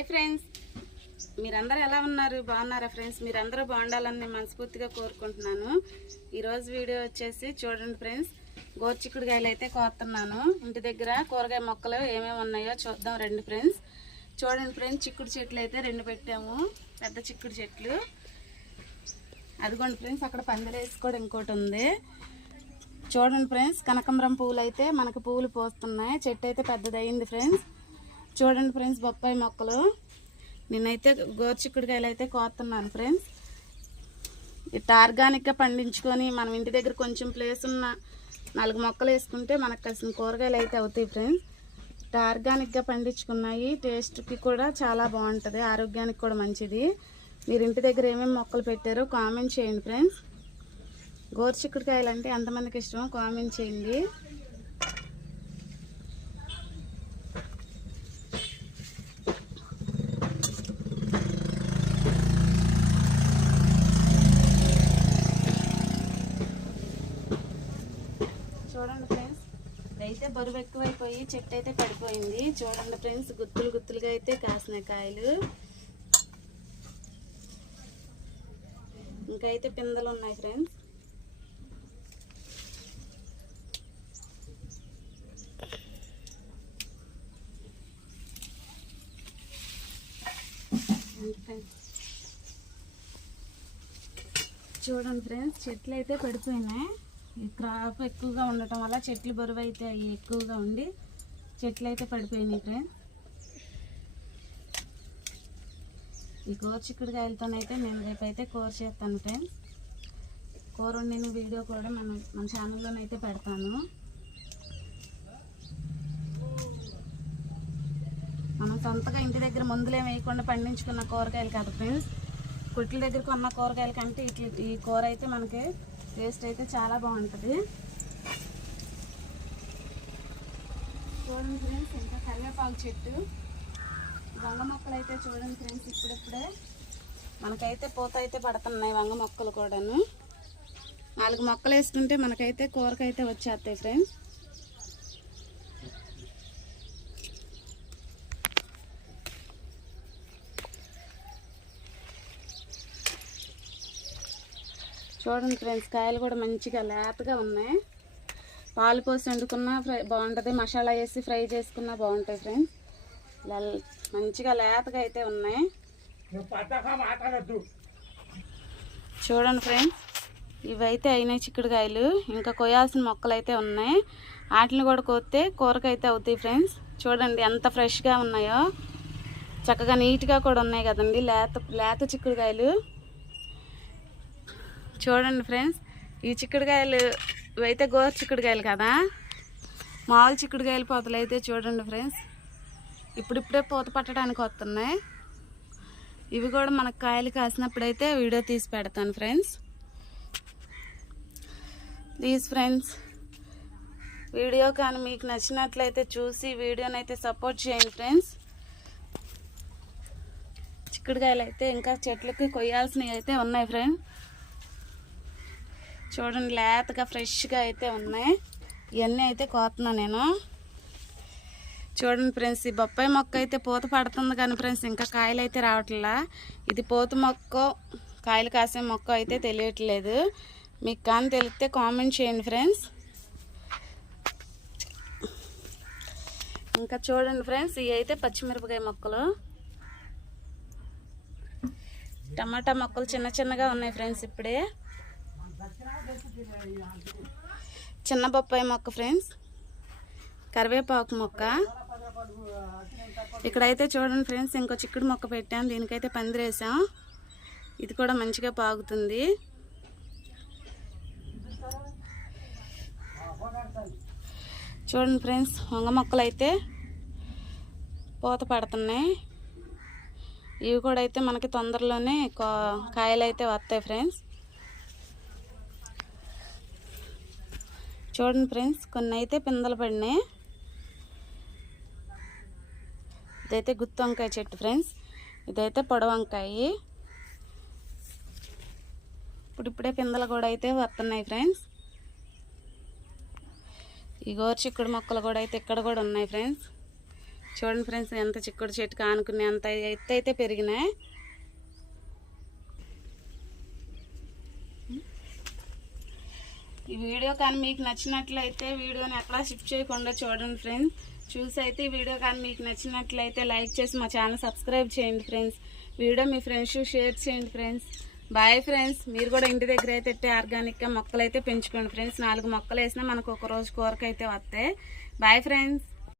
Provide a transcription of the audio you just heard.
Hi friends. మీరందరూ ఎలా ఉన్నారు? బాగున్నారా ఫ్రెండ్స్? మీరందరూ బాగుండాలని నేను మనస్ఫూర్తిగా కోరుకుంటున్నాను. ఈరోజు వీడియో వచ్చేసి చూడండి ఫ్రెండ్స్. గోర్చిక్కుడుకాయలు అయితే కోస్తున్నాను. ఇంటి దగ్గర కూరగాయ మొక్కలు ఏమేమి ఉన్నాయో చూద్దాం రండి ఫ్రెండ్స్. చూడండి ఫ్రెండ్స్ చిక్కుడు చెట్లు అయితే రెండు పెట్టాము. పెద్ద చిక్కుడు చెట్లు. అదిగోండి ఫ్రెండ్స్ అక్కడ పందిరేసి కూడా ఇంకోటి ఉంది. చూడండి ఫ్రెండ్స్ కనకంబరం పువ్వులు అయితే మనకు పువ్వులు పోస్తున్నాయి. చెట్టు అయితే పెద్దదయ్యింది ఫ్రెండ్స్. చూడండి ఫ్రెండ్స్ బొప్పాయి మొక్కలు. నేనైతే గోరుచిక్కుడుకాయలు అయితే కోస్తున్నాను ఫ్రెండ్స్. ఇట్లా ఆర్గానిక్గా పండించుకొని మనం ఇంటి దగ్గర కొంచెం ప్లేస్ ఉన్న నాలుగు మొక్కలు వేసుకుంటే మనకు కలిసిన కూరగాయలు అయితే అవుతాయి ఫ్రెండ్స్. ఇట్లా ఆర్గానిక్గా పండించుకున్నాయి. టేస్ట్కి కూడా చాలా బాగుంటుంది. ఆరోగ్యానికి కూడా మంచిది. మీరు ఇంటి దగ్గర ఏమేమి మొక్కలు పెట్టారో కామెంట్ చేయండి ఫ్రెండ్స్. గోరుచిక్కుడుకాయలు అంటే ఎంతమందికి ఇష్టమో కామెంట్ చేయండి చూడండి ఫ్రెండ్స్ అయితే బరువు ఎక్కువైపోయి చెట్టు అయితే పడిపోయింది. చూడండి ఫ్రెండ్స్ గుత్తులు గుత్తులుగా అయితే కాసిన కాయలు. ఇంకా అయితే పిందెలు ఉన్నాయి ఫ్రెండ్స్. చూడండి ఫ్రెండ్స్ చెట్లు అయితే పడిపోయినాయి. క్రాప్ ఎక్కువగా ఉండటం వల్ల చెట్లు బరువు అయితే అవి ఎక్కువగా ఉండి చెట్లు అయితే పడిపోయినాయి ఫ్రెండ్స్ ఈ కూర చిక్కుడుకాయలతోనైతే నేను రేపు అయితే కూర చేస్తాను ఫ్రెండ్. కూర వండిన వీడియో కూడా మనం మన ఛానల్లోనైతే పెడతాను. మనం సొంతగా ఇంటి దగ్గర మందులేం వేయకుండా పండించుకున్న కూరగాయలు కదా ఫ్రెండ్స్. కుట్ల దగ్గర కొన్న కూరగాయల కంటే ఇట్లా ఈ కూర అయితే మనకి టేస్ట్ అయితే చాలా బాగుంటుంది. చూడండి ఫ్రెండ్స్ ఇంకా కరివేపాకు చెట్టు. వంగ మొక్కలు అయితే చూడండి ఫ్రెండ్స్ ఇప్పుడిప్పుడే మనకైతే పూత అయితే పడుతున్నాయి వంగ మొక్కలు కూడాను. నాలుగు మొక్కలు వేసుకుంటే మనకైతే కూరకైతే వచ్చేస్తాయి ఫ్రెండ్స్. చూడండి ఫ్రెండ్స్ కాయలు కూడా మంచిగా లేతగా ఉన్నాయి. పాలు పోసి వండుకున్నా ఫ్రై బాగుంటుంది. మసాలా వేసి ఫ్రై చేసుకున్నా బాగుంటాయి ఫ్రెండ్స్. మంచిగా లేతగా అయితే ఉన్నాయి. చూడండి ఫ్రెండ్స్ ఇవైతే అయినాయి చిక్కుడుకాయలు. ఇంకా కొయ్యాల్సిన మొక్కలు అయితే ఉన్నాయి. వాటిని కూడా కోస్తే కూరకైతే అవుతాయి ఫ్రెండ్స్. చూడండి ఎంత ఫ్రెష్గా ఉన్నాయో. చక్కగా నీట్గా కూడా ఉన్నాయి కదండి. లేత లేత చిక్కుడుకాయలు. చూడండి ఫ్రెండ్స్ ఈ చిక్కుడుకాయలు ఇవైతే గోరు చిక్కుడుకాయలు కదా? మామూలు చిక్కుడుకాయలు పోతలు అయితే చూడండి ఫ్రెండ్స్ ఇప్పుడిప్పుడే పూత పట్టడానికి వస్తున్నాయి. ఇవి కూడా మనకు కాయలు కాసినప్పుడైతే వీడియో తీసి పెడతాను ఫ్రెండ్స్. ప్లీజ్ ఫ్రెండ్స్ వీడియో కానీ మీకు నచ్చినట్లయితే చూసి వీడియోని అయితే సపోర్ట్ చేయండి ఫ్రెండ్స్ చిక్కుడుకాయలు అయితే ఇంకా చెట్లకి కొయ్యాల్సినవి అయితే ఉన్నాయి ఫ్రెండ్స్ చూడండి లేతగా ఫ్రెష్గా అయితే ఉన్నాయి. ఇవన్నీ అయితే కోతున్నా నేను. చూడండి ఫ్రెండ్స్ ఈ బొప్పాయి మొక్క అయితే పూత పడుతుంది కానీ ఫ్రెండ్స్ ఇంకా కాయలు అయితే రావట్లా. ఇది పూత మొక్క కాయలు కాసే మొక్క అయితే తెలియట్లేదు. మీకు కానీ తెలిస్తే కామెంట్ చేయండి ఫ్రెండ్స్. ఇంకా చూడండి ఫ్రెండ్స్ ఇవి అయితే పచ్చిమిరపకాయ మొక్కలు. టమాటా మొక్కలు చిన్న చిన్నగా ఉన్నాయి ఫ్రెండ్స్ ఇప్పుడే. చిన్న బొప్పాయి మొక్క ఫ్రెండ్స్ కరివేపాకు మొక్క. ఇక్కడైతే చూడండి ఫ్రెండ్స్ ఇంకో చిక్కుడు మొక్క పెట్టాం దీనికైతే పందిరేసాం. ఇది కూడా మంచిగా పాగుతుంది. చూడండి ఫ్రెండ్స్ వంగ మొక్కలు అయితే పూత పడుతున్నాయి ఇవి కూడా అయితే మనకి తొందరలోనే కా- కాయలు అయితే వస్తాయి ఫ్రెండ్స్ చూడండి ఫ్రెండ్స్ కొన్ని అయితే పిందలు పడినాయి. ఇదైతే గుత్తి వంకాయ చెట్టు ఫ్రెండ్స్. ఇదైతే పొడవ వంకాయ. ఇప్పుడు ఇప్పుడే పిందలు కూడా అయితే వస్తున్నాయి ఫ్రెండ్స్. ఈ గోరు చిక్కుడు మొక్కలు కూడా అయితే ఇక్కడ కూడా ఉన్నాయి ఫ్రెండ్స్. చూడండి ఫ్రెండ్స్ ఎంత చిక్కుడు చెట్టుకు ఆనుకునే అంత ఎత్తు అయితే పెరిగినాయి. ఈ వీడియో కానీ మీకు నచ్చినట్లయితే వీడియోని ఎట్లా షిఫ్ట్ చేయకుండా చూడండి ఫ్రెండ్స్. చూసి అయితే ఈ వీడియో కానీ మీకు నచ్చినట్లయితే లైక్ చేసి మా ఛానల్ సబ్స్క్రైబ్ చేయండి ఫ్రెండ్స్. వీడియో మీ ఫ్రెండ్స్ షేర్ చేయండి ఫ్రెండ్స్. Bye friends. మీరు కూడా ఇంటి దగ్గర అయితే పెట్టే ఆర్గానిక్గా మొక్కలు అయితే పెంచుకోండి ఫ్రెండ్స్. నాలుగు మొక్కలు వేసినా మనకు ఒక రోజు కూరకైతే వస్తాయి. Bye friends.